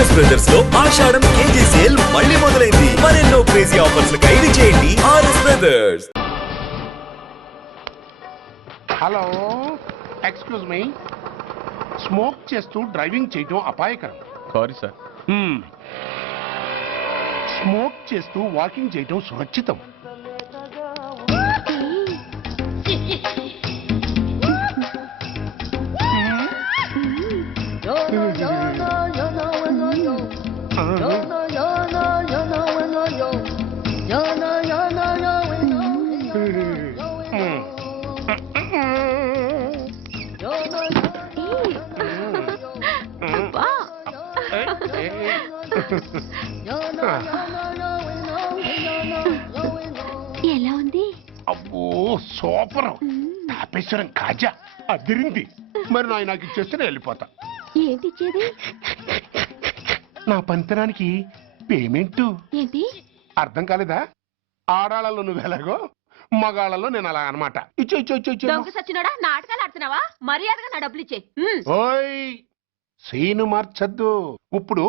RS brothers లో ఆషాఢం KG sale మళ్ళీ మొదలైంది. మరెన్నో క్రేజీ ఆఫర్స్ ఖైదీ చేయండి RS Brothers. Hello, excuse me. Smoke చేస్తూ డ్రైవింగ్ చేయటం అపాయకరం. Sorry sir. స్మోక్ చేస్తూ వాకింగ్ చేయటం సురక్షితం. ఎలా ఉంది? అబ్బో సూపర్. తాపేశ్వరం కాజా అదిరింది. మరి నాకు ఇచ్చేస్తే నేను వెళ్ళిపోతా. ఏంటి ఇచ్చేది? నా పంతనానికి పేమెంట్. ఏంటి అర్థం కాలేదా? ఆడాళ్ళలో నువ్వు ఎలాగో, మగాళ్ళలో నేను అలా అనమాట. ఇచ్చో ఇచ్చో ఇచ్చో ఇచ్చో. దొంగ సచ్చినోడా, నాటకాలు ఆడుతున్నావా? మర్యాదగా నా డబ్బులు ఇచ్చే. ఓయ్ సీను మార్చద్దు. ఇప్పుడు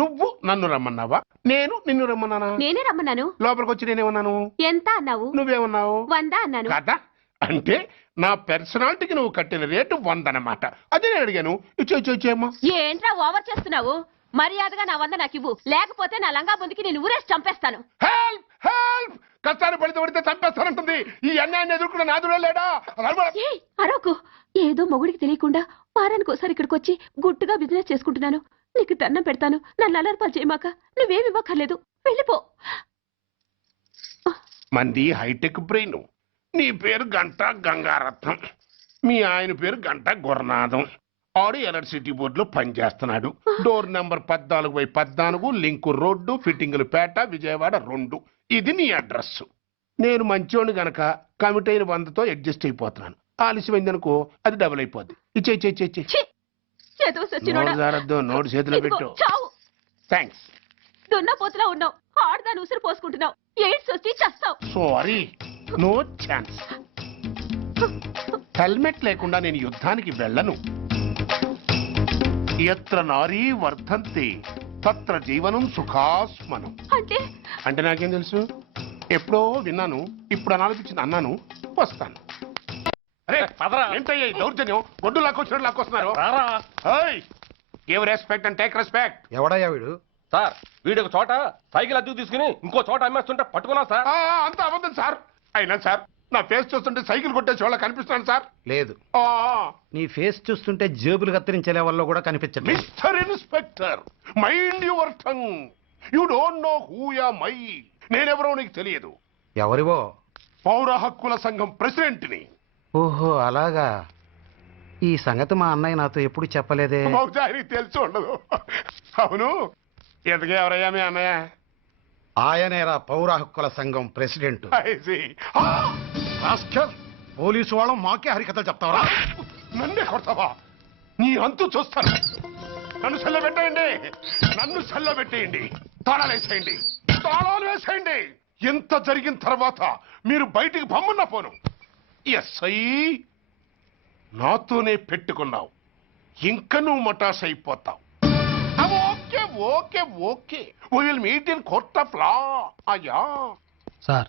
నువ్వు నన్ను రమ్మన్నావా, నేను నిన్ను రమ్మన్నానా? నేనే రమ్మన్నాను. లోపలికి వచ్చి నేనేమన్నాను? ఎంత అన్నావు? నువ్వేమన్నావు? 100 అన్నాను. కదా, అంటే నా పర్సనాలిటీకి నువ్వు కట్టిన రేటు 100 అన్నమాట. అదే నేను అడిగాను. ఇచ్చో ఇచ్చో ఇచ్చేమ్మా. ఏంట్రా ఓవర్ చేస్తున్నావు? మర్యాదగా నా 100 నాకు ఇవ్వు, లేకపోతే నా లంగా ముందుకి నేను ఊరేసి చంపేస్తాను. Help help. కష్టాలు పడితే చంపేస్తానంటుంది. ఈ అన్యాయాన్ని ఎదుర్కొన్న నాదుడే లేడా? అరవకు. ఏదో మొగుడికి తెలియకుండా వారానికి ఒకసారి ఇక్కడికి వచ్చి గుట్టుగా బిజినెస్ చేసుకుంటున్నాను. నీకు దండం పెడతాను, నన్ను అలర్పాలు చేయమాక. నువ్వేమి ఇవ్వక్కర్లేదు, వెళ్ళిపో. మంది హైటెక్ బ్రెయిన్. నీ పేరు గంట గంగారత్నం, మీ ఆయన పేరు గంట గురనాథం. ఆడు ఎలక్ట్రిసిటీ బోర్డులో పనిచేస్తున్నాడు. డోర్ నెంబర్ 14/14, లింకు రోడ్డు, ఫిట్టింగులు పేట, విజయవాడ 2. ఇది నీ అడ్రస్. నేను మంచోడు గనక కమిట్ అయిన 100తో అడ్జస్ట్ అయిపోతున్నాను. ఆలస్యమైందనుకో అది డబుల్ అయిపోద్ది. ఇచ్చే నోటు చేతిలో పెట్టు. థ్యాంక్స్. దున్నపోతులా ఉన్నావు, ఆడదాని ఉసురు పోసుకుంటున్నావు. ఎయిడ్స్ వచ్చి చస్తావు. Sorry, no chance. హెల్మెట్ లేకుండా నేను యుద్ధానికి వెళ్ళను. ఎత్ర నారీ వర్ధంతి తత్ర జీవనం సుఖాస్మనం. అంటే నాకేం తెలుసు? ఎప్పుడో విన్నాను, ఇప్పుడు అనాలనిపించింది అన్నాను. వస్తాను. అరే ఏంటయ్యా ఈ దౌర్జన్యం? గొడ్డు లాక్కొచ్చినట్టు లాక్కొస్తున్నారు. Give respect and take respect. ఎవడయ్యా వీడు? సార్ వీడు ఒక చోట సైకిల్ అద్దెకు తీసుకుని ఇంకో చోట అమ్మేస్తుంటే పట్టుకున్నా సార్. అంత అబద్ధం సార్. అయినా సార్ నా ఫేస్ చూస్తుంటే సైకిల్ కొట్టే చోళ్ళ కనిపిస్తున్నాను సార్. లేదు, నీ ఫేస్ చూస్తుంటే జేబులు కత్తిరించే లెవెల్లో కూడా కనిపించదు. Mister inspector, mind your tongue. You don't know who am I. నేనెవరో నీకు తెలియదు. ఎవరివో? పౌర హక్కుల సంఘం ప్రెసిడెంట్ ని. ఓహో అలాగా. ఈ సంగతి మా అన్నయ్య నాతో ఎప్పుడు చెప్పలేదే. బహుశా ఆయనకి తెలిసి ఉండదు. అవును, ఎదగే ఎవరయ్యా మీ అన్నయ్య? ఆయనేరా పౌర హక్కుల సంఘం ప్రెసిడెంట్. పోలీసు వాళ్ళం మాకే హరికథలు చెప్తావరా? నన్నే కొడతావా? నీ అంతు చూస్తాను. నన్ను సెల్ల పెట్టేయండి, నన్ను సెల్ల పెట్టేయండి. తాళాలు వేసేయండి, తాళాలు వేసేయండి. ఎంత జరిగిన తర్వాత మీరు బయటికి పమ్మున్న పోను. ఎస్ఐ నాతోనే పెట్టుకున్నావు, ఇంకా నువ్వు మటాస్ అయిపోతావు. Okay okay okay, will meet in court of law. అయ్యా సార్,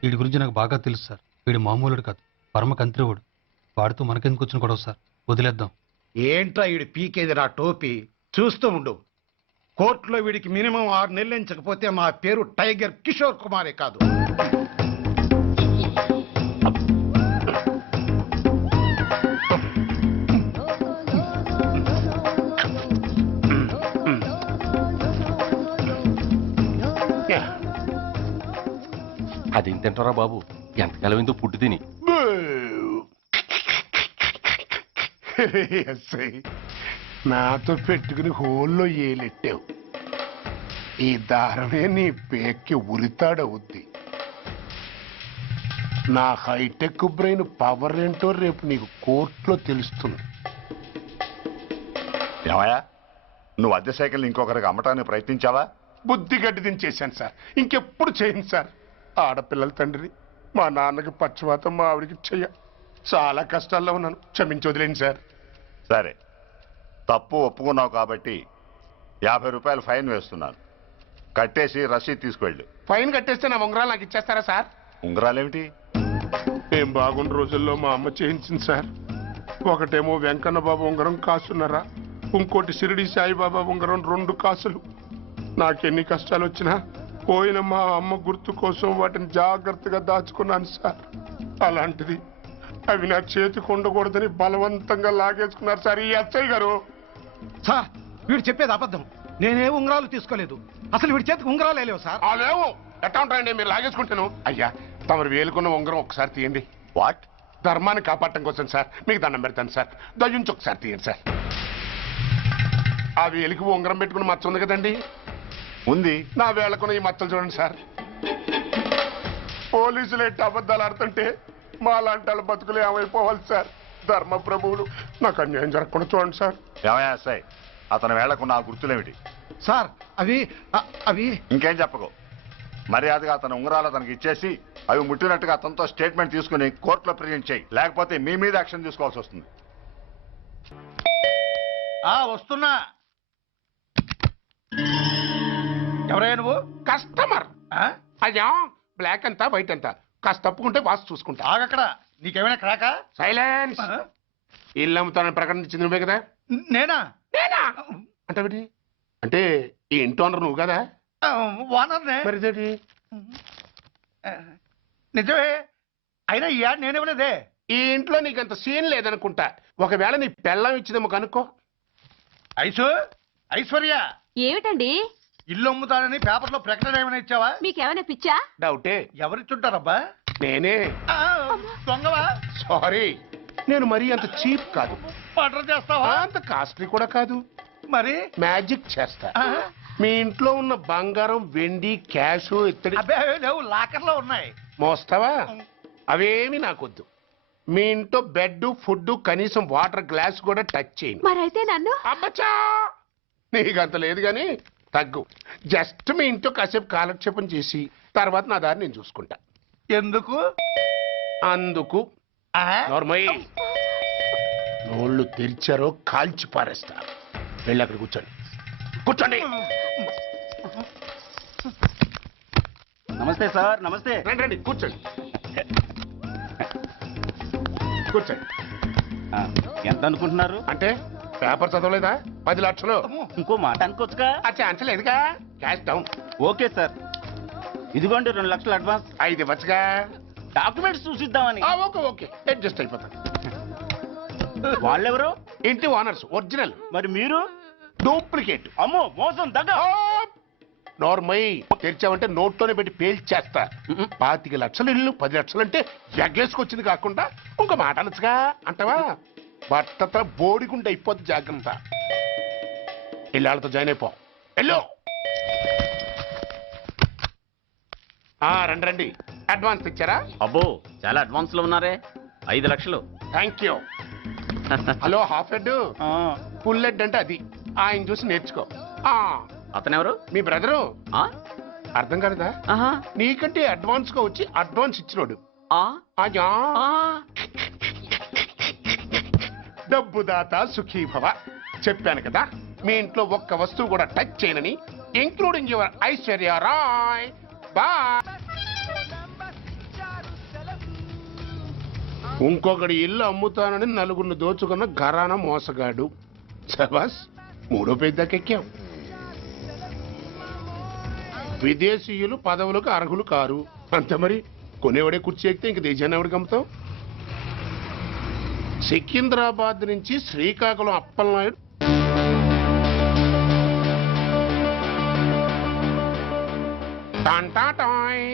వీడి గురించి నాకు బాగా తెలుసు సార్. వీడి మామూలుడు కాదు, పరమ కంత్రివుడు. వాడితో మనకెందుకు వచ్చిన గొడవ సార్? వదిలేద్దాం. ఏంట్రా వీడి పీకేది నా టోపీ? చూస్తూ ఉండు. కోర్టులో వీడికి మినిమం 6 నెలలు ఎంచకపోతే మా పేరు టైగర్ కిషోర్ కుమారే కాదు. అదేం తింటారా బాబు? ఎంతకాలం ఏందో పుట్టి తిని. నాతో పెట్టుకుని హోల్లో ఏలెట్టావు. ఈ దారమే నీ పేక్కి ఉరితాడవుద్ది. నా హైటెక్ బ్రెయిన్ పవర్ ఏంటో రేపు నీకు కోర్టులో తెలుస్తుంది. ఏమయ్యా, నువ్వు అద్దె సైకిల్ ఇంకొకరికి అమ్మటానికి ప్రయత్నించావా? బుద్ధి గడ్డి దించేశాను సార్, ఇంకెప్పుడు చేయను సార్. ఆడపిల్లల తండ్రి, మా నాన్నకి పక్షవాతం, మా ఆవిడికి చెయ్య. చాలా కష్టాల్లో ఉన్నాను, క్షమించి వదిలేండి సార్. సరే, తప్పు ఒప్పుకున్నావు కాబట్టి రూపాయలు ఫైన్ వేస్తున్నాను. కట్టేసి రసీదు తీసుకువెళ్ళు. ఫైన్ కట్టేస్తే నా ఉంగరాలు నాకు ఇచ్చేస్తారా సార్? ఉంగరాలేమిటి? మేము బాగున్న రోజుల్లో మా అమ్మ చేయించింది సార్. ఒకటేమో వెంకన్న బాబు ఉంగరం కాసున్నరా, ఇంకోటి షిరిడి సాయిబాబా ఉంగరం 2 కాసులు. నాకెన్ని కష్టాలు వచ్చినా పోయిన మా అమ్మ గుర్తు కోసం వాటిని జాగ్రత్తగా దాచుకున్నాను సార్. అలాంటిది అవి నా చేతికి ఉండకూడదని బలవంతంగా లాగేసుకున్నారు సార్ ఈ అచ్చయ్య గారు. సార్ వీడు చెప్పేది అబద్ధం. నేనే ఉంగరాలు తీసుకోలేదు. అసలు వీడి చేతికి ఉంగరాలు లేవు సార్. ఆ లేవు, ఎట్టా ఉంటాయండి మీరు లాగేసుకుంటాను. అయ్యా తమరు వేలుకున్న ఉంగరం ఒకసారి తీయండి. వాట్? ధర్మాన్ని కాపాడటం కోసం సార్, మీకు దండం పెడతాను సార్. దయ్యుంచి ఒకసారి తీయండి సార్. ఆ వేలికి ఉంగరం పెట్టుకుని మచ్చ ఉంది కదండి, ఉంది. నా వేళకున్న ఈ మచ్చలు చూడండి సార్. పోలీసులు ఎట్టి అబద్ధాలు ఆడుతుంటే మా లాంటి వాళ్ళ బతుకులు ఏమైపోవాలి సార్? ధర్మ ప్రభువులు నాకు అన్యాయం జరగకుండా చూడండి సార్. ఏమయ్యా ఎస్ఐ, అతని వేళకున్న ఆ గుర్తులేమిటి? సార్ అవి ఇంకేం చెప్పకు. మర్యాదగా అతని ఉంగరాలు అతనికి ఇచ్చేసి అవి ముట్టినట్టుగా అతనితో స్టేట్మెంట్ తీసుకుని కోర్టులో ప్రజెంట్ చేయి. లేకపోతే మీ మీద యాక్షన్ తీసుకోవాల్సి వస్తుంది. వస్తున్నా. ఎవరయ్యా నువ్వు? కస్టమర్. అయ్యా బ్లాక్ ఎంత వైట్ ఎంత కాస్త తప్పుకుంటే వాసు చూసుకుంటా. ఆగక్కడ. నీకేమైనా క్రాకా? సైలెన్స్. ఇల్లు అమ్ముతానని ప్రకటించింది నువ్వే కదా? నేనా? నేనా అంటే అంటే ఈ ఇంటి ఓనర్ నువ్వు కదా? వానర్నే. మరి ఇదేంటి? నిజమే. అయినా ఈ యాడ్ నేనేమలేదే. ఈ ఇంట్లో నీకంత సీన్ లేదనుకుంటా. ఒకవేళ నీ పెళ్ళం ఇచ్చిందేమో కనుక్కో. ఐశ్వర్య ఏమిటండి ఇల్లు అమ్ముతానని పేపర్లో ప్రకటన ఏమైనా ఇచ్చావా? మీకేమైనా పిచ్చా? డౌటే. ఎవరిచ్చుంటారబ్బా? నేనే. దొంగవా? సారీ, నేను మరీ అంత చీప్ కాదు. మర్డర్ చేస్తావా? అంత కాస్ట్లీ కూడా కాదు. మరి మ్యాజిక్ చేస్తా. మీ ఇంట్లో ఉన్న బంగారం, వెండి, క్యాష్, ఇత్తడి అబ్బే లేవు, లాకర్లో ఉన్నాయి. మోస్తావా? అవేమి నాకొద్దు. మీ ఇంట్లో బెడ్, ఫుడ్, కనీసం వాటర్ గ్లాస్ కూడా టచ్ చేయను. మరైతే నన్ను అబ్బచ్చా, నీకంత లేదు గాని తగ్గు. జస్ట్ మీ ఇంట్లో కాసేపు కాలక్షేపం చేసి తర్వాత నా దారి నేను చూసుకుంటా. ఎందుకు? అందుకు నోర్మయ్య నోళ్ళు తెరిచారో కాల్చి పారేస్తా. వెళ్ళి అక్కడ కూర్చోండి. కూర్చోండి. నమస్తే సార్. నమస్తే. రండి రండి కూర్చోండి. కూర్చోండి. ఎంత అనుకుంటున్నారు? అంటే పేపర్ చదవలేదా? 10 లక్షలు. ఇంకో మాట అనుకోవచ్చుగా. ఆ ఛాన్స్ లేదుగా. Cash down. ఓకే సార్, ఇదిగోండి 2 లక్షలు అడ్వాన్స్. 5 ఇవ్వచ్చుగా. డాక్యుమెంట్స్ చూసిద్దామని. ఓకే ఓకే, అడ్జస్ట్ అయిపోతాను. వాళ్ళెవరు? ఇంటి ఓనర్స్. ఒరిజినల్. మరి మీరు? డూప్లికేట్. అమ్మో మోసం దగ్గ. నార్మల్ తెరిచావంటే నోట్లోనే పెట్టి పేల్చేస్తా. 25 లక్షలు ఇల్లు 10 లక్షలు అంటే ఎగ్గేసుకొచ్చింది కాకుండా ఇంకో మాట అనొచ్చుగా అంటావా? బట్టతో బోడిగుంటే అయిపోద్ది. జాగ్రత్త. ఇల్లాళ్ళతో జాయిన్ అయిపో. వెళ్ళు. రండి రండి. అడ్వాన్స్ ఇచ్చారా? అబ్బో చాలా అడ్వాన్స్ లో ఉన్నారే. 5 లక్షలు. Thank you. Hello half head, full head అంటే అది. ఆయన చూసి నేర్చుకో. అతనెవరు? మీ బ్రదరు. అర్థం కాలేదా? నీకంటే అడ్వాన్స్ గా వచ్చి అడ్వాన్స్ ఇచ్చినోడు. అయ్యా డబ్బు దాత సుఖీభవ. చెప్పాను కదా మీ ఇంట్లో ఒక్క వస్తువు కూడా టచ్ చేయనని, including your Aishwarya Rai. Bye. ఇంకొకటి ఇల్లు అమ్ముతానని నలుగురిని దోచుకున్న ఘరాన మోసగాడు. శబాస్, 3వ పేజీ దాకా ఎక్కాం. విదేశీయులు పదవులకు అర్హులు కారు. అంతే మరి. కొనేవాడే కుర్చీ ఎక్కితే ఇంక దేశాన్ని ఎవడికి అమ్ముతాం? సికింద్రాబాద్ నుంచి శ్రీకాకుళం అప్పలనాయుడు టాంటాటాయ్.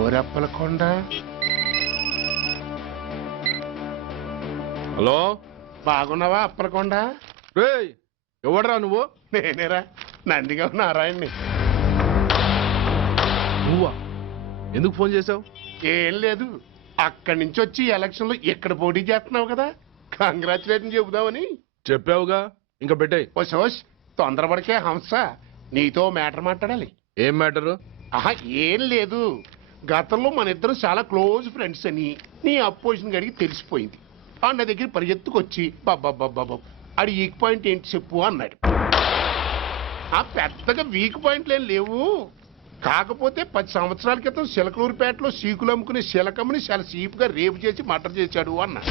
ఓరప్పలకొండ. హలో, బాగున్నావా అప్పలకొండ? ఎవడరా నువ్వు? నేనేరా, నందిగా నారాయణ్ణి. నువ్వా? ఎందుకు ఫోన్ చేసావు? ఏం లేదు, అక్కడి నుంచి వచ్చి ఎలక్షన్ లో ఇక్కడ పోటీ చేస్తున్నావు కదా, కంగ్రాచులేషన్ చెబుదామని. చెప్పావుగా, ఇంకా పెట్టాయి. ఓ సోష్, తొందరపడికే హంస, నీతో మ్యాటర్ మాట్లాడాలి. ఏం మ్యాటరు? ఆహా ఏం లేదు, గతంలో మన ఇద్దరం చాలా క్లోజ్ ఫ్రెండ్స్ అని నీ అపోజిషన్ గడికి తెలిసిపోయింది. ఆ నా దగ్గర పరిగెత్తుకొచ్చి బాబా ఆడి వీక్ పాయింట్ ఏంటి చెప్పు అన్నాడు. ఆ పెద్దగా వీక్ పాయింట్లు ఏం లేవు, కాకపోతే 10 సంవత్సరాల క్రితం చిలకలూరుపేటలో సీకులు అమ్ముకునే శిలకమ్మని చాలా సీపుగా రేపు చేసి మర్డర్ చేశాడు అన్నా.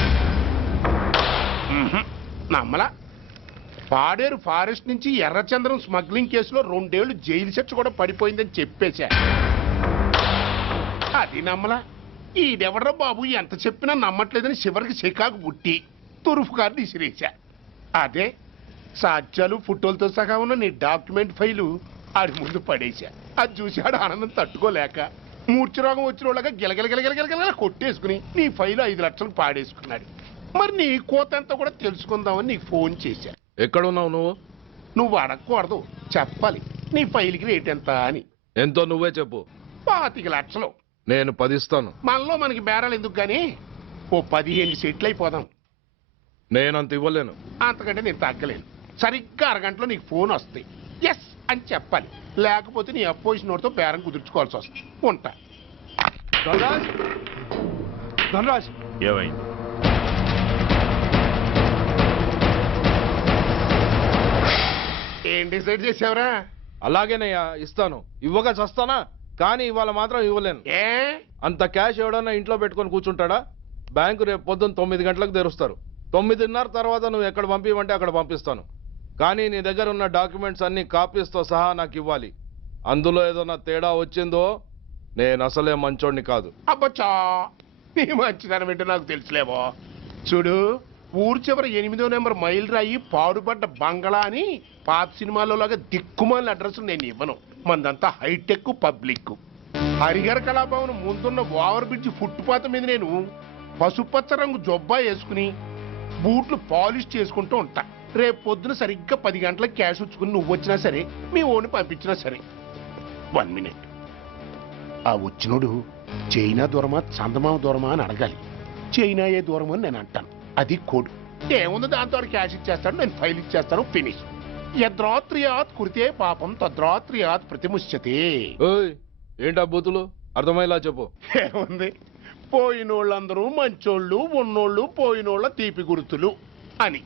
నమ్మలా. పాడేరు ఫారెస్ట్ నుంచి ఎర్రచంద్రం స్మగ్లింగ్ కేసులో 2 ఏళ్లు జైలు శిక్ష కూడా పడిపోయిందని చెప్పేశా. అది నమ్మలా. ఈడెవడ్రా బాబు ఎంత చెప్పినా నమ్మట్లేదని చివరికి చికాకు పుట్టి తురుపు కార్డు ఇసిరేశా. అదే సాక్ష్యాలు ఫోటోలతో సహా ఉన్న నీ డాక్యుమెంట్ ఫైలు ఆడి ముందు పడేశా. అది చూశాడు ఆనందం తట్టుకోలేక మూర్ఛరోగం వచ్చిన వాళ్ళగా గిలగిలగిలగిలగిలగిల కొట్టేసుకుని నీ ఫైలు 5 లక్షలకు పాడేసుకున్నాడు. మరి నీ కోతంతా కూడా తెలుసుకుందామని నీకు ఫోన్ చేశా. ఎక్కడున్నావు నువ్వు? నువ్వు అడగకూడదు, చెప్పాలి. నీ ఫైల్కి రేట్ ఎంత అని. ఎంతో నువ్వే చెప్పు. 25 లక్షలు. నేను 10 ఇస్తాను. మనలో మనకి బేరాలు ఎందుకు గానీ ఓ 15 సెట్లు అయిపోదాం. నేనంత ఇవ్వలేను. అంతకంటే నేను తగ్గలేను. సరిగ్గా అరగంటలో నీకు ఫోన్ వస్తాయి. ఎస్ అని చెప్పాలి, లేకపోతే నీ అపోజిషన్ వాడితో బేరం కుదుర్చుకోవాల్సి వస్తుంది. ఉంటా. ధనరాజ్ ఏమైంది? ఏం డిసైడ్ చేసావురా? అలాగేనయ్యా, ఇస్తాను. ఇవ్వగా చస్తానా, కానీ ఇవాళ మాత్రం ఇవ్వలేను. ఏ అంత క్యాష్ ఎవడన్నా ఇంట్లో పెట్టుకొని కూర్చుంటాడా? బ్యాంకు రేపు పొద్దున్న 9 గంటలకు తెరుస్తారు. 9:30 తర్వాత నువ్వు ఎక్కడ పంపించమంటే అక్కడ పంపిస్తాను. కానీ నీ దగ్గర ఉన్న డాక్యుమెంట్స్ అన్ని కాపీస్తో సహా నాకు ఇవ్వాలి. అందులో ఏదైనా తేడా వచ్చిందో నేను అసలే మంచోడిని కాదు. అబ్బచ్చా, నీ మంచిదనం ఏంటో నాకు తెలుసులేవో. చూడు, ఊరు చివర 8వ నెంబర్ మైల్ రాయి పాడుపడ్డ బంగళా అని పాత సినిమాలో లాగా దిక్కుమాలిన అడ్రస్ నేను ఇవ్వను. మందంతా హైటెక్ పబ్లిక్. హరిహర కళాభవన్ ముందున్న ఓవర్ బ్రిడ్జ్ ఫుట్పాత్ మీద నేను పసుపచ్చ రంగు జొబ్బా వేసుకుని బూట్లు పాలిష్ చేసుకుంటూ ఉంటా. రేపు పొద్దున సరిగ్గా 10 గంటలకు క్యాష్ వచ్చుకుని నువ్వు వచ్చినా సరే, మీ ఓన్ని పంపించినా సరే. 1 మినిట్. ఆ వచ్చినోడు చైనా దూరమా చందమామ దూరమా అని అడగాలి. చైనా ఏ దూరం అని నేను అంటాను. అది కోడ్. ఏముంది దాంతో క్యాష్ ఇచ్చేస్తాడు, నేను ఫైల్ ఇచ్చేస్తాను, ఫినిష్. యద్రాత్రియాత్ కురితే పాపం తద్రాత్రియాత్ ప్రతిముష్యతే. ఏంటా బూతులు? అర్థమయ్యేలా చెప్పు. ఏముంది, పోయినోళ్ళందరూ మంచోళ్ళు, ఉన్నోళ్ళు పోయినోళ్ళ తీపి గుర్తులు అని.